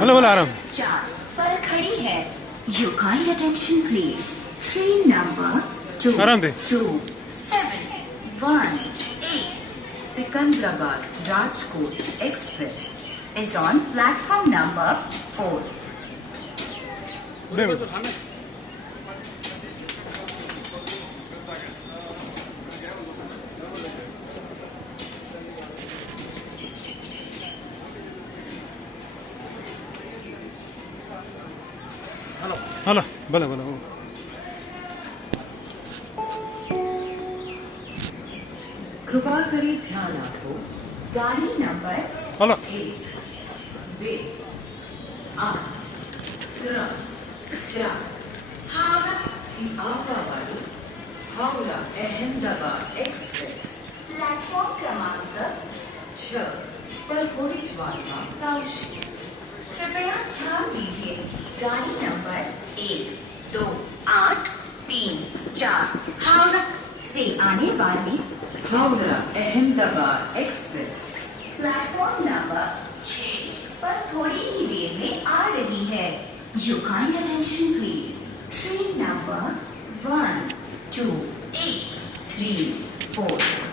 बोलो बोलो आराम। 4 पर खड़ी है। You kind attention please. Train number 2 आराम से। 2 7 1 8 Secunderabad Rajkot express is on platform number 4. Hello बोलो बोलो। कृपा करी ध्यान आपको गाड़ी नंबर हेलो 1 2 8 3 4 हावड़ा की आवावाड़ी हावड़ा अहमदाबाद एक्सप्रेस प्लेटफॉर्म क्रमांक 6 पर होड़ी ज्वाला रावशी। कृपया ध्यान दीजिए। गाड़ी नंबर 1 2 8 3 4 हावड़ा से आने वाली Howrah Ahmedabad express platform number 6 पर थोड़ी ही देर में आ रही है। You kind attention please. Train number 1 2 8 3 4